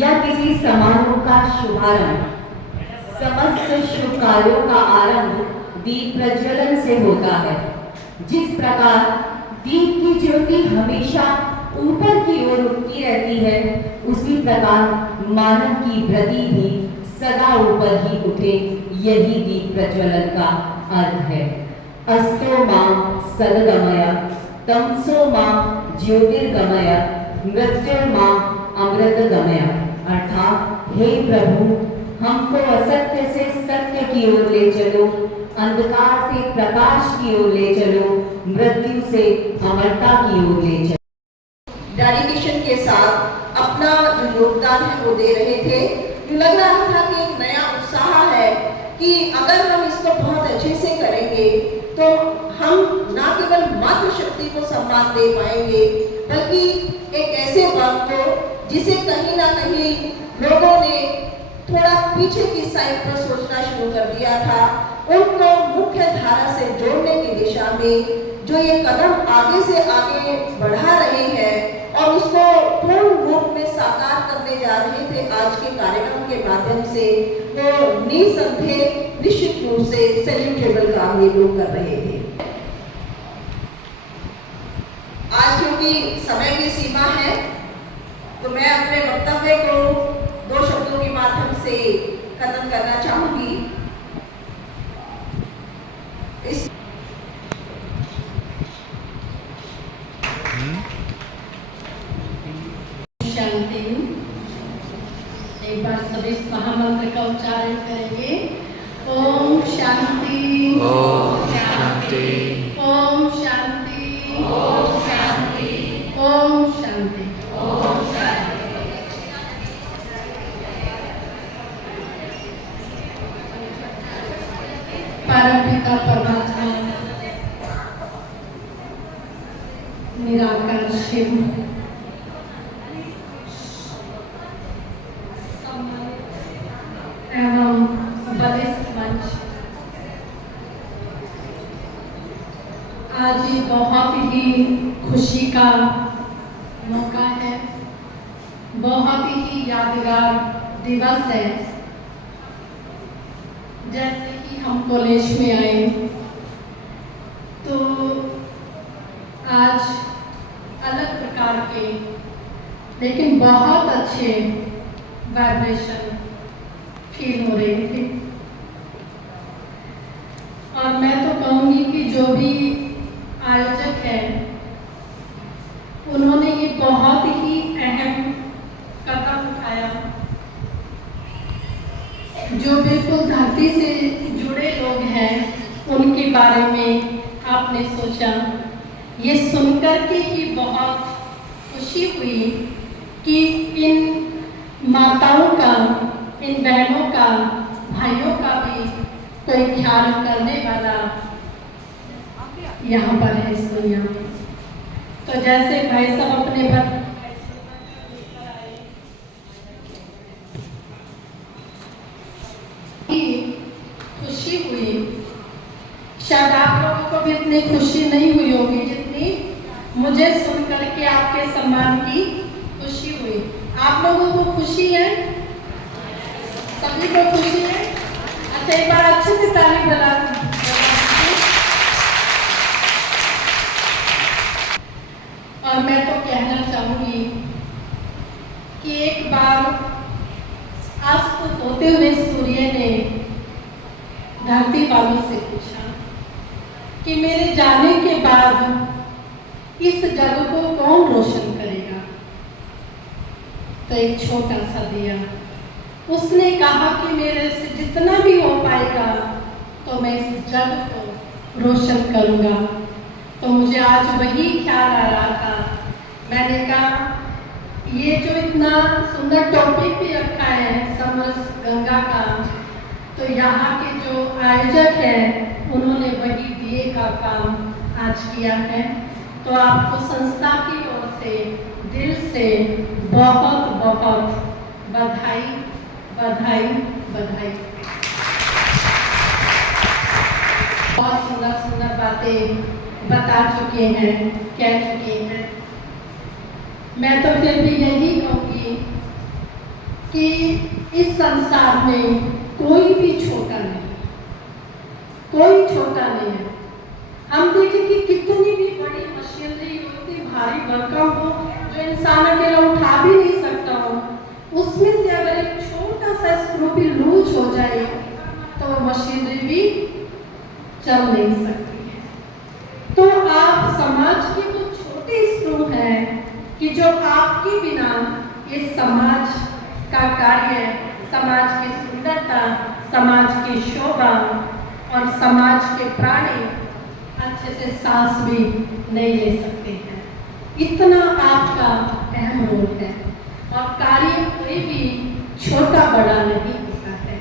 या किसी समारोह का शुभारंभ, समस्त शुभ कार्यों का आरंभ दीप प्रज्वलन से होता है। जिस प्रकार दीप की ज्योति हमेशा ऊपर की ओर उठती रहती है, उसी प्रकार मानव की वृत्ति भी सदा ऊपर ही उठे, यही दीप प्रज्वलन का अर्थ है। अस्तो मां सद्गमय, तमसो मां ज्योतिर्गमय, मृत्युर्मां अमृतगमय। अर्थात हे प्रभु, हमको असत्य से सत्य की ओर ले चलो, अंधकार से प्रकाश की ओर ले चलो, मृत्यु से अमरता की ओर ले चलो। डेडिकेशन के साथ अपना जो योगदान है वो दे रहे थे। जो लग रहा था कि एक नया उत्साह है कि अगर हम इसको बहुत अच्छे से करेंगे तो हम ना केवल मातृशक्ति को सम्मान दे पाएंगे, बल्कि एक ऐसे वर्ग को जिसे कहीं ना कहीं लोगों ने थोड़ा पीछे की साइड पर सोचना शुरू कर दिया था, उनको मुख्य धारा से जोड़ने की दिशा में जो ये कदम आगे से आगे बढ़ा रहे हैं और उसको पूर्ण रूप में साकार करने जा रहे थे आज के कार्यक्रम के माध्यम से, वो निसंदेह निश्चित रूप से सैल्यूटेबल काम ये लोग कर रहे थे। आज क्योंकि समय की सीमा है तो मैं अपने वक्तव्य को 2 शब्दों के माध्यम से खत्म करना चाहूंगी। इस शांति, एक बार सभी महामंत्र का उच्चारण करेंगे। ओम शांति, ओम शांति, ओम शांति, ओम शांति, ओम शांति, ओम शांति। परमपिता परमात्मा निराकार शिव, एवं बलिष्ठ मंच, आज ये बहुत ही खुशी का मौका है, बहुत ही यादगार दिवस है। जैसे कि हम कॉलेज में आए तो आज अलग प्रकार के लेकिन बहुत अच्छे वाइब्रेशन फील हो रहे थे। और मैं तो कहूँगी कि जो भी आयोजक है उन्होंने ये बहुत ही अहम कदम उठाया। जो बिल्कुल धरती से जुड़े लोग हैं उनके बारे में आपने सोचा। ये सुनकर के ही बहुत खुशी हुई कि इन माताओं का, इन बहनों का, भाइयों का भी कोई ख्याल करने वाला यहाँ पर है इस दुनिया में। तो जैसे भाई साहब अपने खुशी हुई, शायद आप लोगों को भी इतनी खुशी नहीं हुई होगी जितनी मुझे सुन करके आपके सम्मान की खुशी हुई। आप लोगों को खुशी है? सभी को खुशी है? अच्छा, एक बार अच्छे से ताली बजा। और मैं तो कहना चाहूंगी कि एक बार अस्त होते हुए सूर्य ने धरती वालों से पूछा कि मेरे जाने के बाद इस जग को कौन रोशन करेगा। तो एक छोटा सा दिया, उसने कहा कि मेरे से जितना भी हो पाएगा तो मैं इस जग को रोशन करूंगा। तो मुझे आज वही ख्याल आ रहा था। मैंने कहा ये जो इतना सुंदर टॉपिक भी रखा है समरस गंगा का, तो यहाँ के जो आयोजक हैं उन्होंने वही दिए का काम आज किया है। तो आपको संस्था की ओर से दिल से बहुत बहुत बधाई, बधाई, बधाई। बहुत सुंदर सुंदर बातें बता चुके हैं, कह चुके हैं। मैं तो फिर भी यही कहूँगी कि इस संसार में कोई भी छोटा नहीं, कोई छोटा नहीं है। हम देखें कि कितनी भी बड़ी मशीनरी हो, इतनी भारी भरकम हो, जो इंसान अकेला उठा भी नहीं सकता हो, उसमें से अगर एक छोटा सा स्क्रू भी लूज हो जाए तो मशीनरी भी चल नहीं सकती है। तो आप समाज के वो छोटे स्क्रू हैं कि जो आपके बिना इस समाज का कार्य, समाज की सुंदरता, समाज की शोभा और समाज के प्राणी अच्छे से सांस भी नहीं ले सकते हैं। इतना आपका अहम रोल है और कार्य कोई भी छोटा बड़ा नहीं होता है।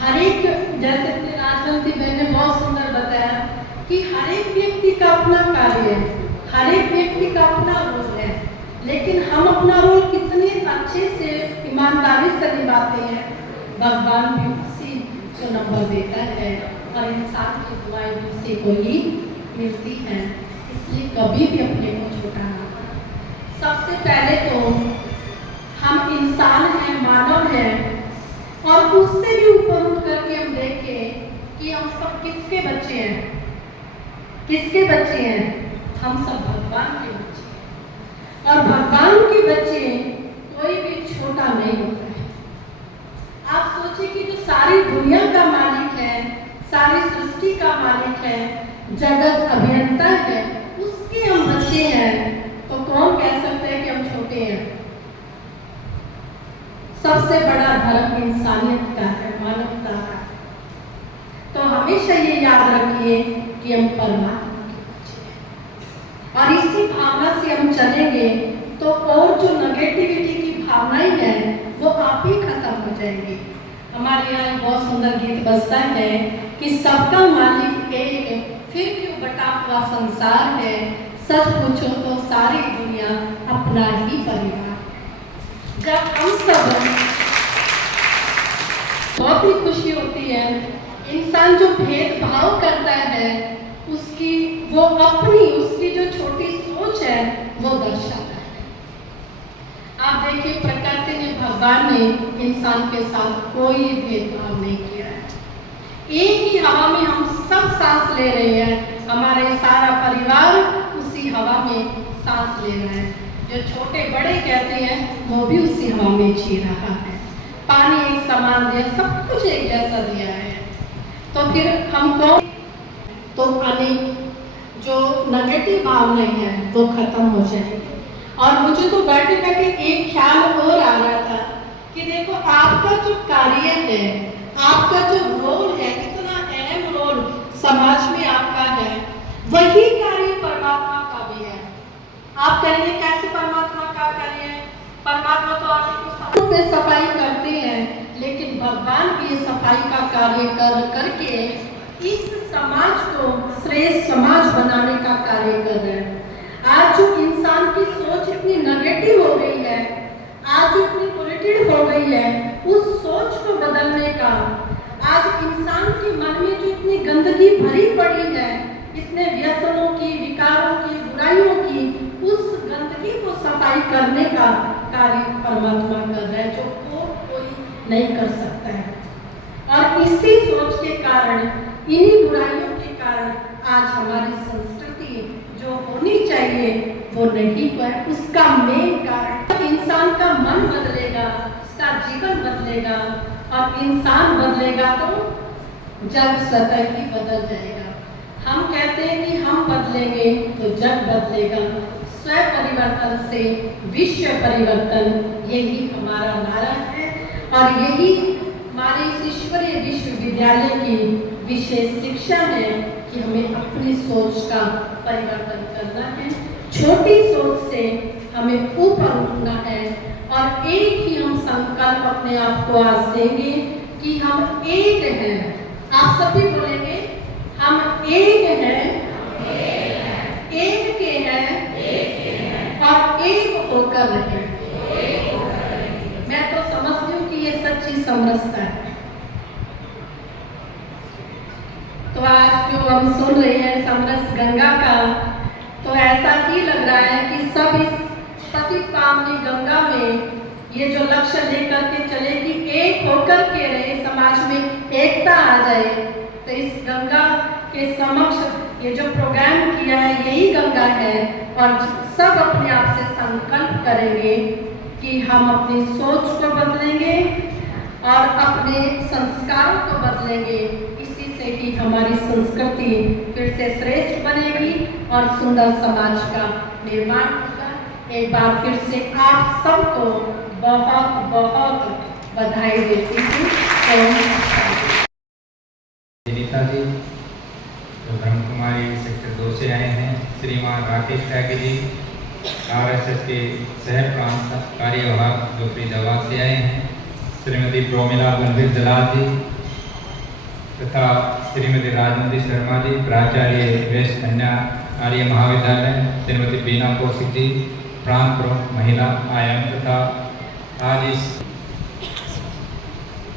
हर एक, जैसे अपने राजवंती बहन ने बहुत सुंदर बताया कि हर एक व्यक्ति का अपना कार्य है, हर एक व्यक्ति का अपना रोल है, लेकिन हम अपना रोल कितने अच्छे से ईमानदारी से निभाते हैं, भगवान भी उसी को नंबर देता है और इंसान की दुआएं भी उसी को ही मिलती हैं। इसलिए कभी भी अपने को छोटा ना करें। सबसे पहले तो हम इंसान हैं, मानव हैं, और उससे भी ऊपर उठ करके हम देखें कि हम सब किसके बच्चे हैं, किसके बच्चे हैं? हम सब भगवान के बच्चे हैं और भगवान के बच्चे कोई भी छोटा नहीं होता है। आप सोचिए कि जो सारी दुनिया का मालिक है, सारी सृष्टि का मालिक है, जगत अभियंता है, उसके हम बच्चे हैं, तो कौन कह सकते हैं कि हम छोटे हैं? सबसे बड़ा धर्म इंसानियत का है, मानवता का। तो हमेशा ये याद रखिए कि हम परमात्मा के बच्चे हैं और इसी भावना से हम चलेंगे तो और जो नेगेटिविटी की भावनाएं हैं वो आप ही खत्म हो जाएंगी। हमारे यहाँ एक बहुत सुंदर गीत बजता है कि सबका मालिक एक, फिर भी बटा हुआ संसार है, सच पूछो तो सारी दुनिया अपना ही परिवार। जब हम सब, बहुत ही खुशी होती है, इंसान जो भेदभाव करता है उसकी वो अपनी, उसकी जो छोटी सोच है वो दर्शाता है। आप देखिए प्रकृति ने, भगवान ने इंसान के साथ कोई भेदभाव नहीं किया है। एक ही हवा में हम सब सांस ले रहे हैं, हमारे सारा परिवार उसी हवा में सांस ले रहा है। जो छोटे बड़े कहते हैं वो भी उसी हवा में जी रहा है। पानी एक समान दिया, सब कुछ एक जैसा दिया है, तो फिर हम कौन? तो अनेक जो नेगेटिव भावनाएं हैं वो खत्म हो जाएंगी। और मुझे तो बैठे बैठे एक ख्याल और आ रहा था कि देखो आपका जो कार्य है, आपका जो रोल है, कितना अहम रोल समाज में आपका है, वही कार्य परमात्मा का भी है। आप कहेंगे कैसे परमात्मा का कार्य है? परमात्मा तो आपको पे सफाई करते हैं, लेकिन भगवान भी सफाई का कार्य कर करके इस समाज को श्रेष्ठ समाज बनाने का कार्य कर रहे हैं। आज जो इंसान की सोच इतनी नेगेटिव हो गई है, आज जो इतनी पॉलिटिक्स हो गई है, उस सोच को बदलने का, आज इंसान के मन में जो इतनी गंदगी भरी पड़ी है, इतने व्यसनों की, विकारों की, बुराइयों की, उस गंदगी को सफाई करने का कार्य परमात्मा कर रहा है, जो कोई नहीं कर सकता है। और इसी सोच के कारण, इन्हीं बुराइयों के कारण आज हमारी संस्कृति जो होनी चाहिए वो नहीं पर, उसका मेन कारण इंसान का मन बदलेगा, उसका जीवन बदलेगा, और इंसान बदलेगा तो जग स्वतः ही बदल जाएगा। हम कहते हैं कि हम बदलेंगे तो जग बदलेगा, स्व परिवर्तन से विश्व परिवर्तन, यही हमारा नारा है और यही हमारे इस ईश्वरीय विश्वविद्यालय की विशेष शिक्षा है कि हमें अपनी सोच का परिवर्तन करना है। छोटी सोच से हमें ऊपर उठना है और एक ही हम संकल्प अपने आप को आज देंगे कि हम एक हैं। आप सभी बोलेंगे हम एक हैं, एक के हैं और एक होकर रहें। मैं तो समझती हूँ कि ये सच्ची समरसता है। तो आज जो हम सुन रहे हैं समरस गंगा का, तो ऐसा ही लग रहा है कि सब इस पतित पावनी गंगा में ये जो लक्ष्य लेकर के चले कि एक होकर के रहे, समाज में एकता आ जाए, तो इस गंगा के समक्ष ये जो प्रोग्राम किया है यही गंगा है। और सब अपने आप से संकल्प करेंगे कि हम अपनी सोच को बदलेंगे और अपने संस्कारों को बदलेंगे। इसी से ही हमारी संस्कृति फिर से श्रेष्ठ बनेगी और सुंदर समाज का निर्माण होगा। एक बार फिर से आप सबको बहुत बहुत बधाई देती हूँ। नीता जी जो ब्रह्म कुमारी सेक्टर 2 से आए हैं, श्रीमान राकेश त्यागी जी RSS के शहर प्रांत कार्यवाहक जो फरीदाबाद से आए हैं, श्रीमती प्रोमिला गंभीर दलाल जी तथा श्रीमती राजेंद्र शर्मा जी प्राचार्य वेस्ट कन्या आर्य महाविद्यालय, श्रीमती बीना कौशिक जी प्रांत प्रमुख महिला आयन तथा आज इस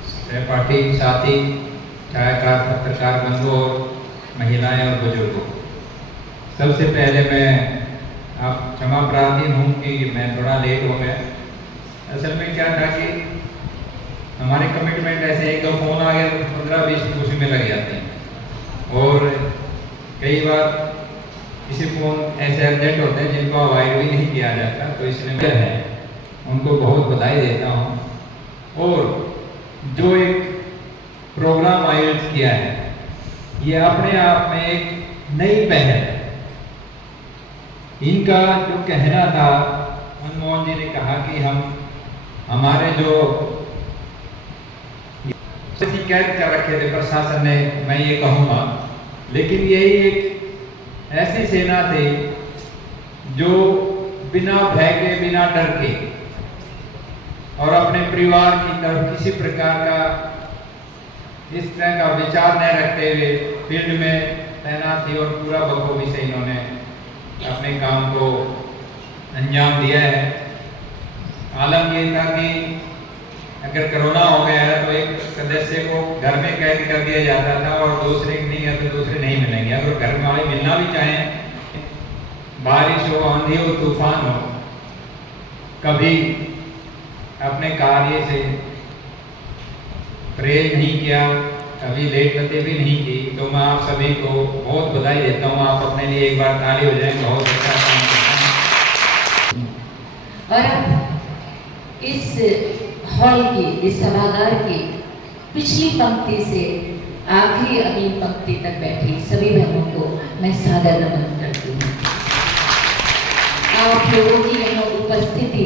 सहपाठी साथी छायाकार पत्रकार बंधुओं और महिलाएं और बुजुर्गों, सबसे पहले मैं आप क्षमा प्रार्थी हूँ कि मैं थोड़ा लेट हो गया। असल में क्या था कि हमारे कमिटमेंट ऐसे एक दो फोन आ गए तो 15-20 मिनट उसी में लग जाते हैं और कई बार किसी फोन ऐसे अर्जेंट होते हैं जिनको अवॉइड भी नहीं किया जाता, तो इसलिए मैं है उनको बहुत बधाई देता हूँ। और जो एक प्रोग्राम आयोजित किया है ये अपने आप में एक नई पहल है। इनका जो कहना था, मनमोहन जी ने कहा कि हम हमारे जो कैद कर रखे थे प्रशासन ने, मैं ये कहूँगा, लेकिन यही एक ऐसी सेना थी जो बिना भय के, बिना डर के और अपने परिवार की तरफ किसी प्रकार का इस तरह का विचार न रखते हुए फील्ड में तैनात थी और पूरा बखूबी से इन्होंने अपने काम को अंजाम दिया है। आलम ये था कि अगर कोरोना हो गया है तो एक सदस्य को घर में कैद कर दिया जाता था और दूसरे नहीं है तो दूसरे नहीं मिलेंगे। अगर घर वाले मिलना भी चाहें, बारिश हो, आंधी हो, तूफान हो, कभी अपने कार्य से परहेज नहीं किया, कभी लेटते भी नहीं की, तो मैं आप सभी को बहुत बधाई देता हूँ। आप अपने लिए एक बार ताली हो जाए, बहुत अच्छा काम करते हैं। और अब इस हॉल की, इस सभागार की पिछली पंक्ति से आखिरी अगली पंक्ति तक बैठी सभी बहनों को मैं सादर नमन करती हूँ। आप लोगों की यहाँ उपस्थिति